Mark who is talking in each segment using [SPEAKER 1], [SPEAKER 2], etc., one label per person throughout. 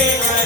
[SPEAKER 1] Amen.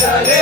[SPEAKER 1] 잘해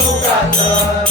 [SPEAKER 1] 不敢了